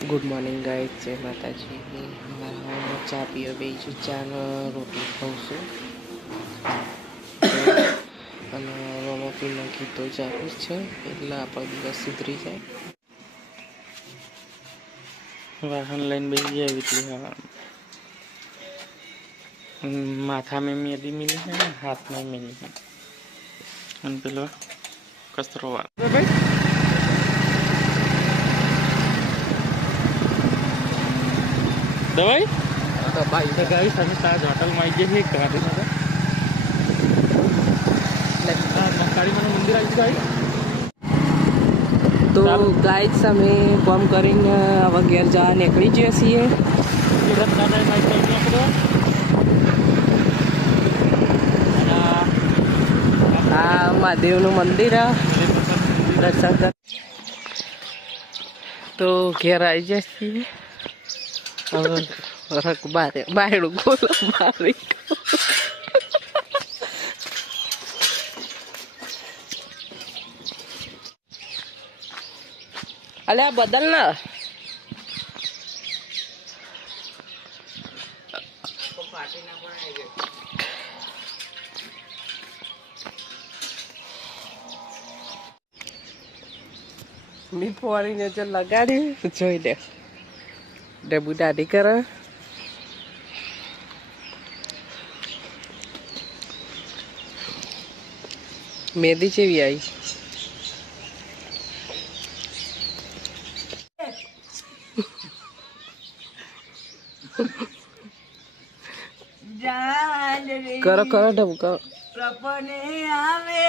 Good morning guys, જય માતાજી। ચા પીવા બેસી ચા રોટી ખાઉં છું અને મમ્મીના ગીતો ચાલુ છે એટલે આપણો દિવસ સુધરી જાય। વાહન લઈને બેસી જાય એટલે માથા में मेहंदी मिली है, हाथ में मिली है અને પેલો કચરો दवाई तो गाइस हम ताज होटल में आई है गाड़ी में गाड़ी में मंदिर आई गाइस तो गाइस અમે કોમ કરીને હવે ઘેર જવા નીકળી જઈએ છીએ। આ મહાદેવનું મંદિર દર્શન કર તો ઘેર આવી જાય છીએ। રક બાયડું ગોલ મારી અલ્યા બદલ ના મીઠ વાળીને જો લગાડી જોઈ લે ડબુ દાદી કરે મેદી જેવી આવી કરો કરો ડબુ કરો પ્રપને આવે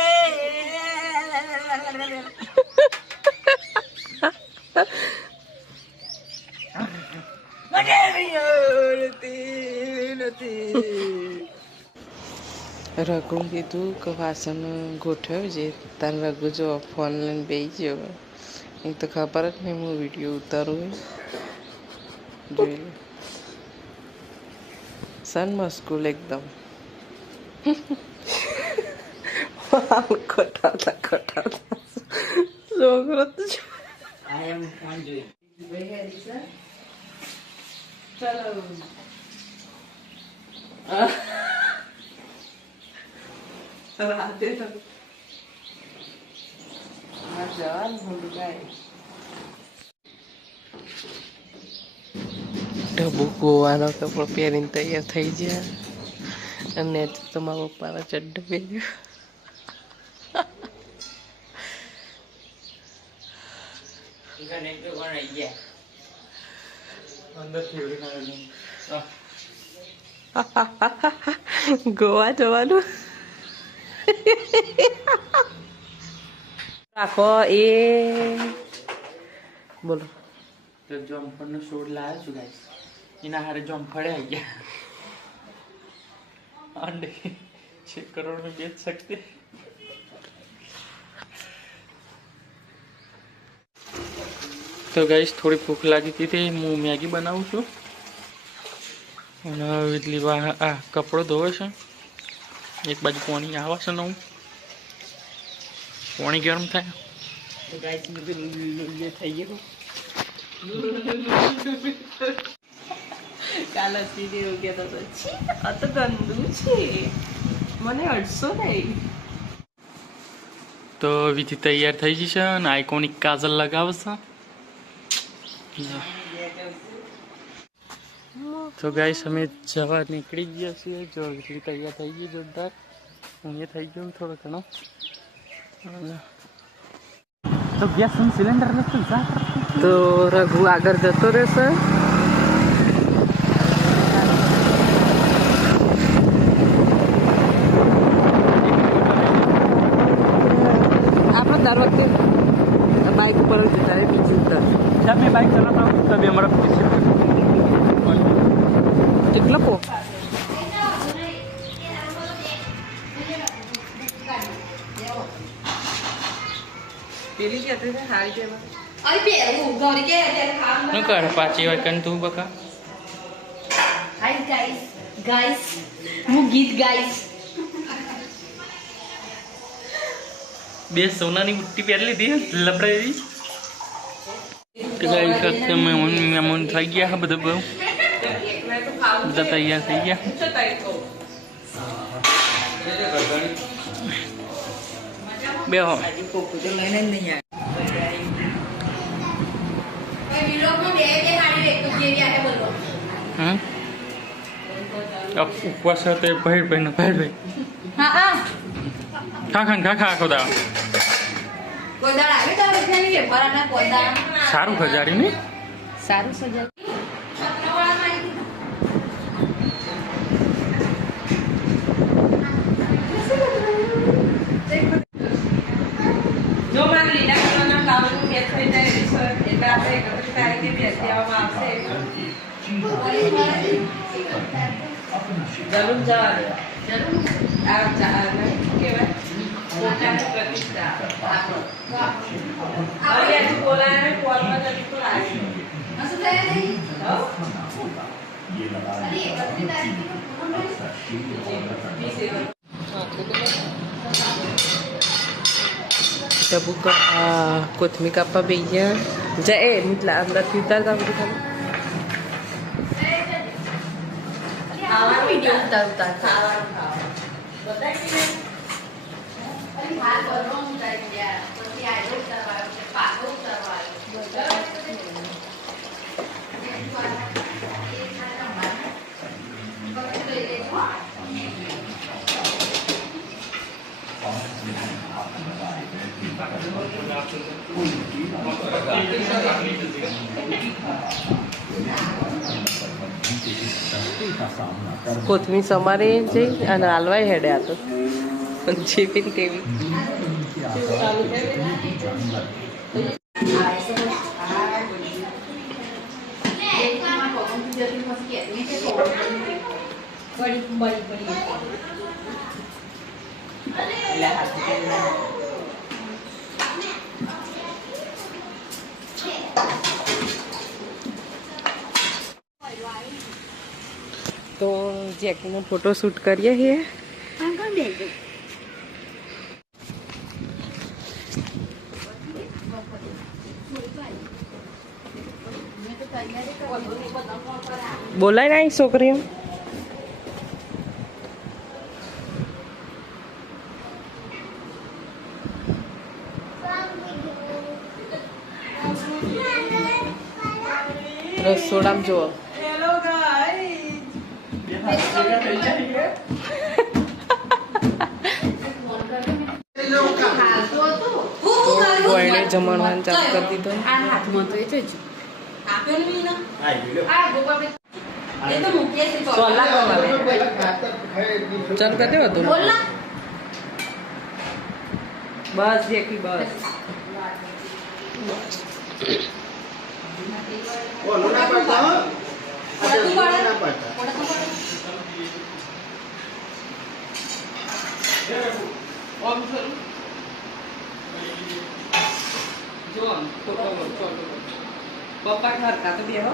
રઘુને કીધું કે વાસણ ગોઠવજે તાર રઘુ જો ફોન લઈને બેસી ગયો એ તો ખબર જ નહીં હું વિડીયો ઉતારું જોઈ લે સન મસ્કુલ એકદમ ખટાતા છોકરો તો ચલો રાતે જવાનું થોડું ગાય ઢબુ ગોવાનો કપડો પહેરીને તૈયાર થઈ ગયા અને તો મારા પપ્પાના ચડ્ડો પહેર્યો ગોવા જવાનું રાખો એ બોલો તો જમફળનો છોડ લાવ્યો છું ગાઈસ એના હારે જમફળે આવી ગયા अंडे 6 करोड़ में बेच सकते। तो गाइस थोड़ी भूख लगी थी હું મેગી બનાવું છું અને વીજળી આ કપડો ધોવે છે એક બાજુ પાણી આવે છે નવું પાણી ગરમ થાય તો ગાઈસ ये થઈ ગયું કાલે સીધી એવું કહેતો હતો છી આ તો ગંદુ છે મને અડસો નહીં તો વિધિ તૈયાર થઈ જશે અને આઇકોનિક કાજલ લગાવશે તો ગાઈસ અમે જવા નીકળી ગયા છીએ જો વિધિ તૈયાર થઈ ગઈ જોરદાર હું એ થઈ ગયું થોડો ઘણો તો ગેસ સિલિન્ડર નથી તો રઘુ આગળ જતો રહેશે દર वक्त बाइक ऊपर जता है पीछे उतर जब मैं बाइक चलाता हूँ तभी हमारा पीछे कितना को પેલી કેતી છે હારી કે અરે પેલું ઘરે કે અત્યારે ન કર પાછી વાર કન તું બકા હાય ગાઈસ હું ગીત ગાઈસ બે સોનાની બુટ્ટી પહેરી લીધી લપડાવી કઈ કરતે મેમન થઈ ગયા બધા બહુ બધા તૈયાર થઈ ગયા બેહો ઉપવાસ હતો ભાઈ ભાઈ નો ભાઈ ભાઈ ખા ખોદા સારું ખજારી ને સારું સજારી જો મારે લીલા કલરના ફ્લાવરનું બેગ થઈ જાય એટલે આપણે 31 તારીખે બેગ દેવામાં આવશે જરૂર જવા દે જરૂર આ કેવાય પોતાની પ્રતિષ્ઠા હવે આજે બોલાય કોલમાં જતી તો લાગે મસ્ત થાય નહીં buka kothmir kappa beja jae mitla anda twitter ka video video utar बताइए अरे हाल करो उतर गया પછી આયો ઉતરવા પાછો ઉતરવા કોથમીર સમારે જઈ અને હાલવાય હેડે આ તો જેવી ને તેવી तो जैकी ने फोटो शूट करिए ही बोला नहीं छोकरी रसोड़ा में जो जमणवान चालू कर दीधो चल कर दे बस जेकी बस पप्पा घर का तो भी हो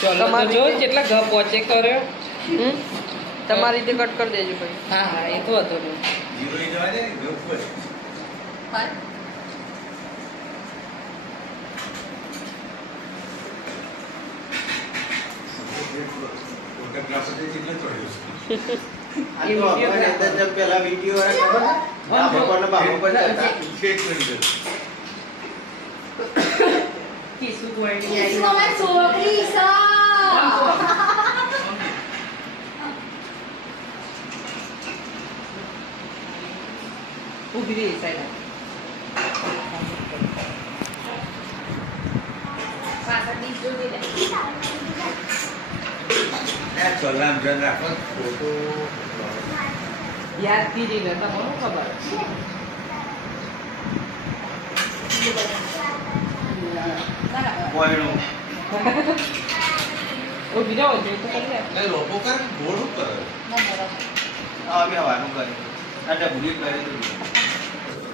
चलो तो जो જેટલા ઘ પહોંચે કર્યો તમારી રીતે કટ કરી દેજો ભાઈ હા હા એ તો હતો ને હીરો જવા દે ને ગ્રુપ પર फोटोग्राफर से जितना छोड़े उसको ये वीडियो जब पहला वीडियो वाला था बाबू पर जाता स्टेट कर दो किसु बोलनी है इसको मैं छोकरी सा उभी रे साइड पासा दी जो दे चलना जन राखो फोटो याद कीजिए ना तो खबर bueno ओ वीडियो जो तो कर ले नहीं लोगों का बोर्ड ऊपर हां अभी हवा नु करे अरे भूली करे तो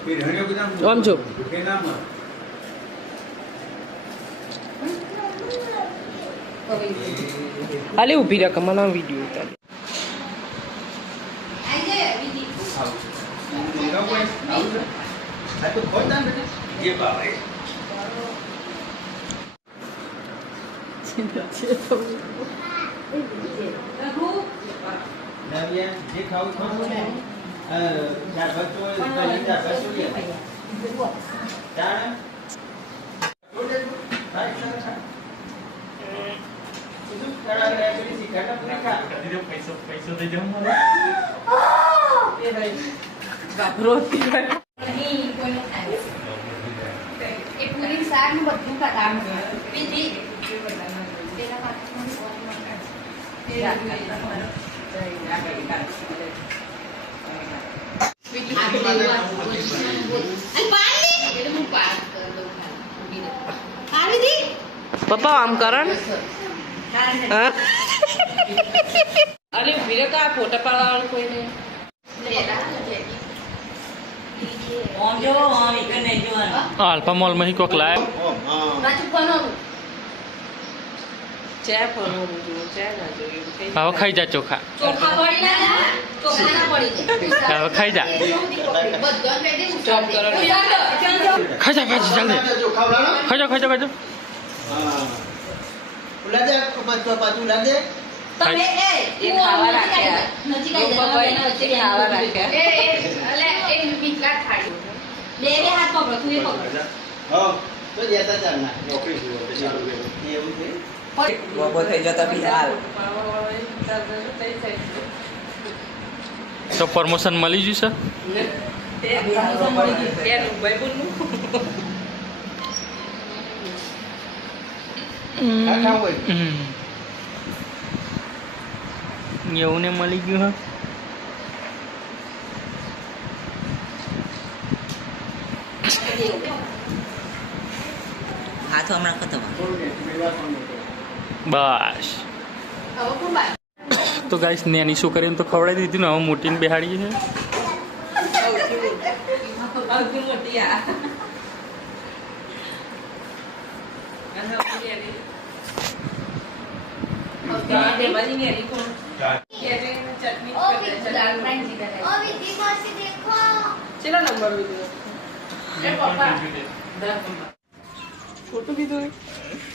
फिर हने को नाम ओम जो के नाम અલે ઊભી રક મને વિડીયો ઉતાર પપ્પા આમ કરો ને અરે ઉભી રે કા ફોટા પાડવાનું કોઈ નહીં આલ્ફા મોલ માં કોક લાય ચા ફરવાનું જો ચા ના જોયું હવે ખાઈ જા ચોખા હવે ખાઈ જા સ્ટોપ કરો ખાઈ જા ભાજી જલ્દી ખાઈ જા ઉલા દે પાછું ઉલા દે તમે એ ખાવા રાખ્યા નજીક આવી વચ્ચે ખાવા રાખ્યા અલે એક મિનિટ ખાડી બે હાથ પકડો તું એ પકડ હા તો જતા ચાલના નોકરી ચાલુ એવું છે બોબો થઈ જતા બી હાલ તો પ્રમોશન મળી જશે એવું ને મળી ગયું હા હાથ હમણાં ખતમ બસ તો ગાઈસ નેની શું કરીને તો ખવડાવી દીધી ને હવે મોટીને બેહાડીએ છે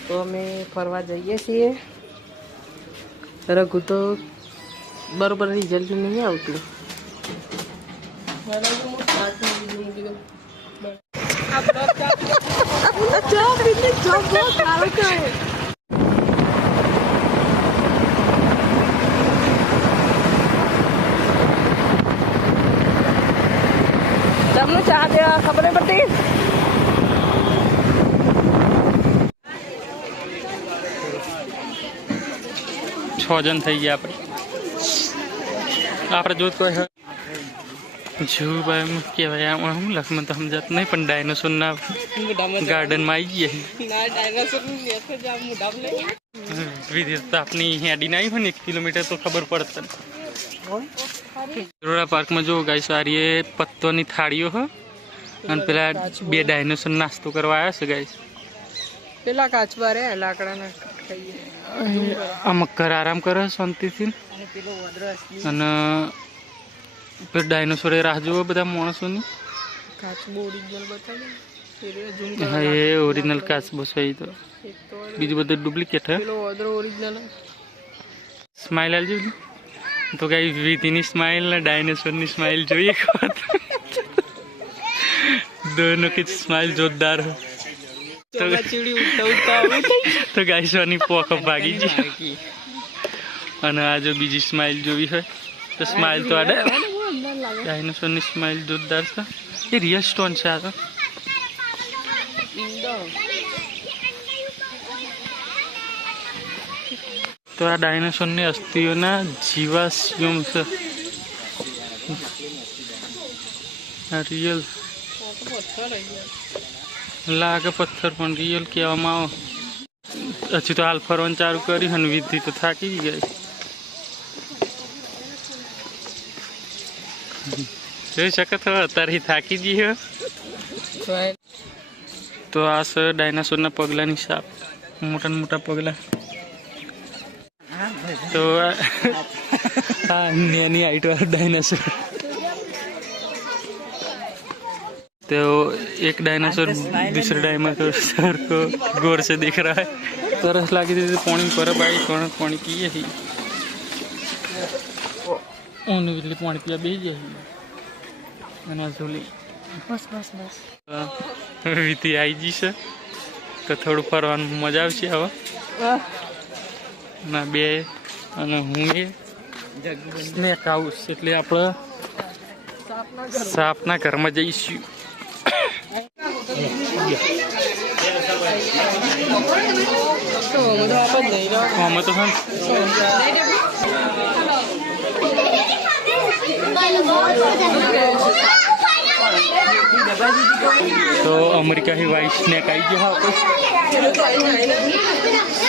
તો અમે ફરવા જઈએ છીએ રઘુ તો બરોબર રિઝલ્ટ નહીં આવતું તમને ચા દેવા ખબર પડતી છ જણ થઈ ગયા આપણે જોત કોઈ જું ભાઈ કહેવાય આમાં શું લક્ષ્મણ તો સમજાત નહીં પણ ડાયનોસોરના ગાર્ડનમાં આવી ગયા વિધિ આપની હેડીને આવી હોય ને 1 કિલોમીટર તો ખબર પડશે રોડા પાર્કમાં જો ગાઈસ આ રહી પત્તોની થાળીઓ હ અને પેલા 2 ડાયનોસોર નાસ્તો કરવા આવ્યા છે ગાઈસ પેલા કાચબા રે લાકડાના આ મકર આરામ કરે શાંતિથી અને પેલા ડાયનોસોરે રાહ જોવો બધા માણસોની હા એ ઓરિજિનલ કાચબો છે તો બીજું બધું ડુપ્લિકેટ હે સ્માઇલ આવજો તો કઈ વિધિની સ્માइल ना डायनासोर ની स्माइल જોઈએ दोनों की स्माइल जोरदार है तो गाइस वानी पोक भागी जी અને આ જો બીજી સ્માइल જોવી હોય તો સ્માइल તો આડે ડાયનાસોર ની સ્માइल જોરદાર છે એ રિયલ સ્ટોન છે આ તો આ ડાયનાસોર ની અસ્થિઓના જીવાશ્મ છે रियल लागे पत्थर पण रियल कहेवामां आवे हजी तो हाल फरवानुं चालू कर्युं विधि तो थाकी गई જોઈ શકો છો અત્યારે થાકી ગઈ તો આ છે ડાયનાસોરના પગલાની છાપ મોટા મોટા પગલા तो नैनी हाइट वाला डायनासोर। तो एक डायनासोर दूसरे डायनासोर को गौर से देख रहा है। तरस लगी थी पानी पर भाई पानी पिए ही पानी पिया बे બસ બસ બસ વીતી આવી જશે તો થોડું ફરવાનું મજા આવશે હવે ના બે અને હું એ સ્નેક હાઉસ એટલે આપણે સાપના ઘરમાં જઈશું અમે તો तो अमेरिका ही वाइट स्नैक आई गया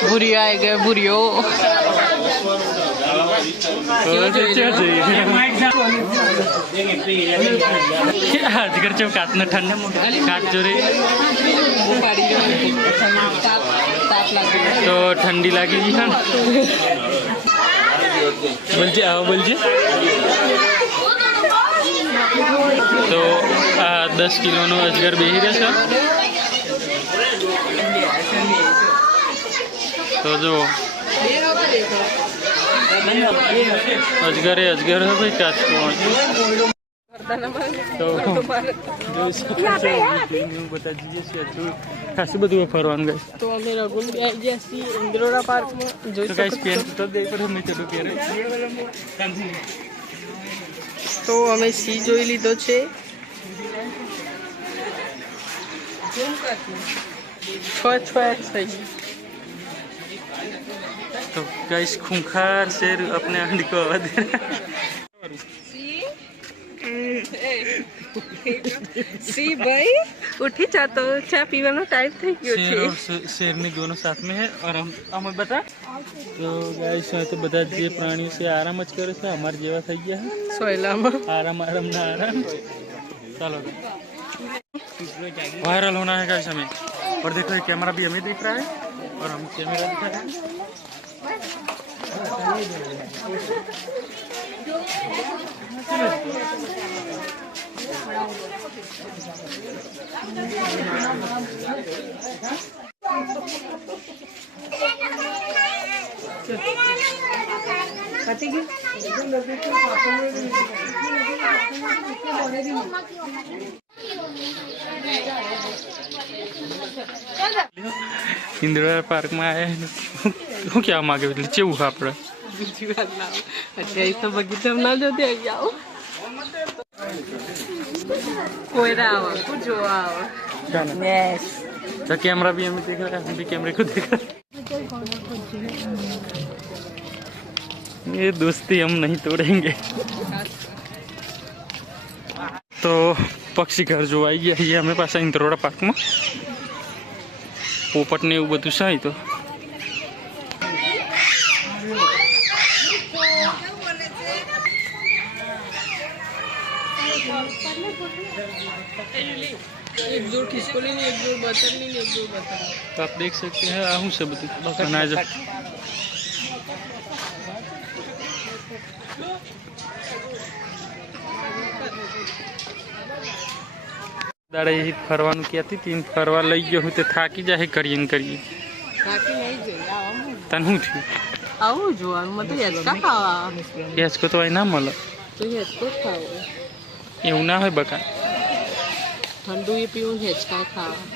ભૂરીઓ આવી ગયો ભૂરીઓ अजगर चो काटना ठंडा काट जो रे तो ठंडी लगेगी हाँ बोलजे आओ बोलजे तो 10 किलो नो अजगर बेही रहे तो जो अजगर है भाई काच को तो बता दीजिए खास બધું ફરવાનું ગાઈસ તો અમે રઘુલ આવી ગયા છીએ ઇન્દ્રોડા પાર્કમાં જોઈ તો ગાઈસ પેન તો દે પર અમે ચડો પહેરે તો અમે સી જોઈ લીધો છે થઈ तो गाइस खूंखार शेर अपने अंडे को आवाज दे रहा સી ભાઈ ઉઠી જાતો ચા પીવાનો ટાઈમ થઈ ગયો છે शेर में दोनों साथ में है और हम बता तो गाइस तो बता दिए प्राणियों से आराम ज करे से हमारे जेवा થઈ ગયા है સોયલામાં आराम आराम ना आराम चलो वायरल होना है गाइस हमें और देखो ये कैमरा भी हमें दिख रहा है और हम कैमरा दिखा रहे हैं इंदिरा पार्क में आया है શું કહેવા માંગે એટલે કેવું આપણે બીજી વાર લાવ અત્યારે તો બગીચા ના જતી આવી આવો કોઈરા આવો કુ જોવા આવો યસ तो कैमरा भी हमें देख रहा है हम भी कैमरे को देख रहे हैं ये दोस्ती हम नहीं तोड़ेंगे तो पक्षी घर जो आई गया ये हमें पास इंद्रोड़ा पार्क में पोपट ने એવું બધું છે તો एक जोड़ खिसकोली नहीं एक जोड़ बतन नहीं एक जोड़ बतन तो आप देख सकते हैं आहू से બધું बनाया जा દાડે ફરવાનું કહેતી તી ફરવા લઈ ગયો હું તે થાકી જાય કરીએ કરીએ બાકી નહીં જોઈ આવો તને શું થયું આવું જોવાનું મત હેચકા ખાવા હેચકો તો અહીં ના મળે તો હેચકો જ ખાવો એવું ના હોય બકા ઠંડુ એ પીવું હેચકા ખાવા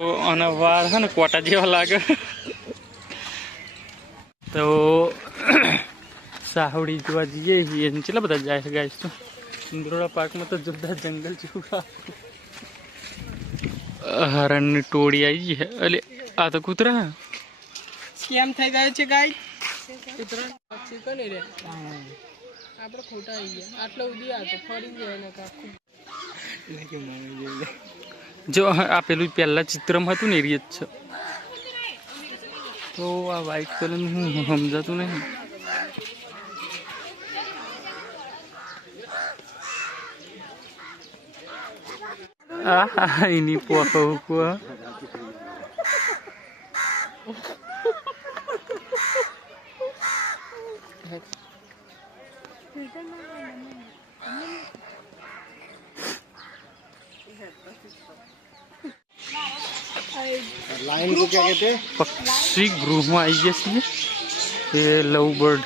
તો આના વાળ છે ને કોટા જેવા લાગે તો સાહુડી જોવા જઈએ છીએ કેટલા બધા જાય છે ગાઈસ તો इंद्रोड़ा पार्क में तो जोरदार जंगल चूड़ा हरण ની ટોળી આવી છે એટલે આ તો કૂતરા સ્કેમ થઈ ગયો છે ગાઈસ કૂતરા પક્ષી કોને રે આપણે ખોટા આવી ગયા આટલો ઉડી આ તો ફરી જાય ને કાકુ જો આ પેલું પહેલા ચિત્રમાં હતું ને એ જ છે તો આ વ્હાઈટ કલરનું હું સમજાતું નહીં ini puaka hukum लाइन को क्या कहते हैं? પક્ષી ગૃહમાં આવી ગયા છીએ એ લવ બર્ડ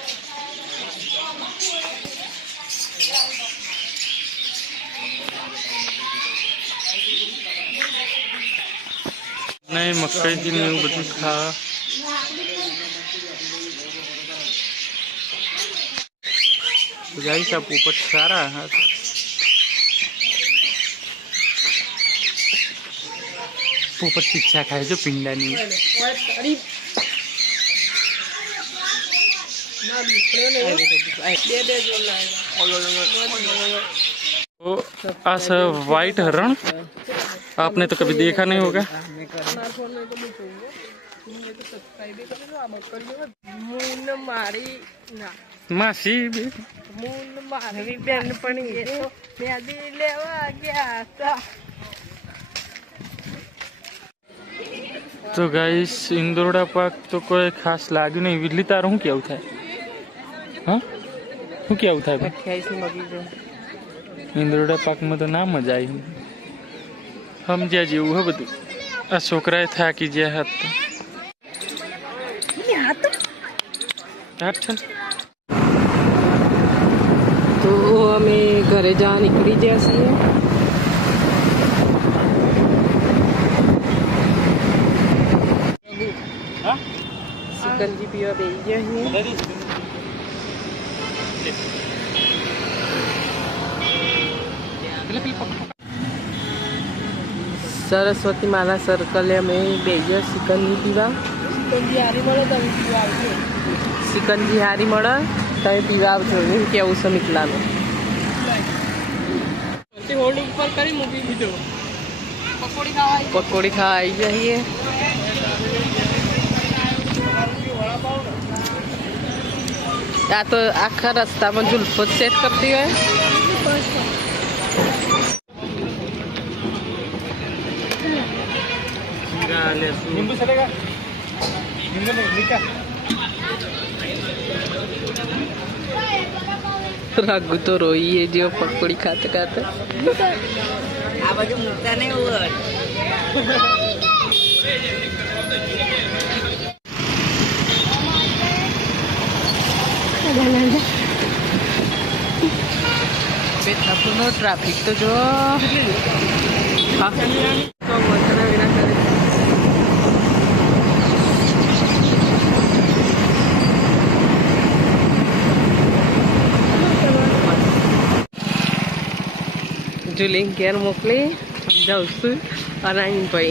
નહીં મકાઈ ને એવું બધું ખાવા ગાઈસ આ પોપટ સારા પોપટ પીછા ખાય જો પીંડાની तो आज वाइट हरण आपने तो कभी देखा नहीं होगा मासी तो गाइस इंदोरा पार्क तो कोई खास लागू नहीं विरली तारो हूँ क्या उठाए हाँ हूँ क्या उठाए इंदोरा पार्क में तो ना मजा आई हम ज्या जेवू है बधु आ छोकराए थाकी ज्या हाथ तो अमे घरे जा निकली ज्या छीए सिकंजी पीवा बेही गया सरस्वती माला सर्कल में बेही सिकंजी पीवा सिकंजी हारी मळे तमे पीवा आवजो एम केवुं छे मिथलानुं होल्डिंग पर करी मूकी दीधो पकोड़ी खावा आई जाइए आ तो आखा रास्ता में जुल्फो सेट करती है नींबू चलेगा नींबू नहीं मीठा रागू तो रोई है जो पकौड़ी खाते खाते આ બાજુ મૂકતા નહીં હોય बेतापुरનો ટ્રાફિક તો જો હા તો વતના વિના કરે जुलिंग केर मोकली जाऊँ છું અનાઈન ભાઈ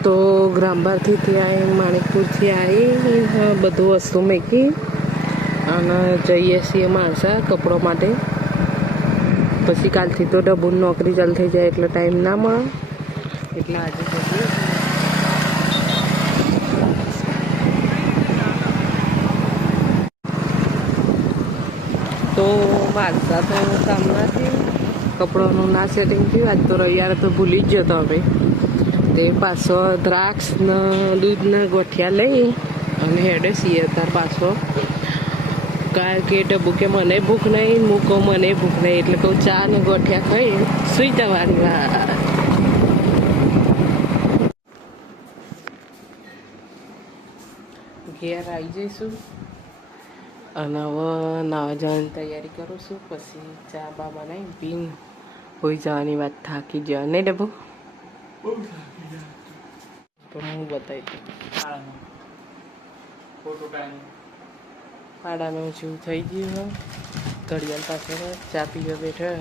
तो ग्रामबार थी आई माणिकपुर थी आई बधु वस्तु मूकी અને જઈએ છીએ માણસા કપડો માટે પછી કાલથી તો ડબુની નોકરી ચાલુ થઈ જાય એટલે ટાઈમ ના મળે એટલે આજે જઈએ તો માણસા તો કામમાં થયું કપડાનું ના સેટિંગ થયું આજ તો રવિવારે તો ભૂલી જ જતો અમે તે પાછો દ્રાક્ષ ને દૂધના ગોઠિયા લઈ અને હેડે છીએ તાર પાછો કારણ કે ડબ્બુ કે મને ભૂખ નહીં મૂકો મને ભૂખ નહીં એટલે કહું ચા ને ગોઠિયા ખાઈ સુઈ જવાની વાત ઘેર આવી જઈશું અને હવે નાવા જવાની તૈયારી કરું છું પછી ચા બા બનાવી પીને હોઈ જવાની વાત થાકી જવા નહીં ડબ્બુ તો હું બતાવી દઉં પાડાનું જેવું થઈ ગયું ઘડિયાળ પાસે ચા પીવા બેઠા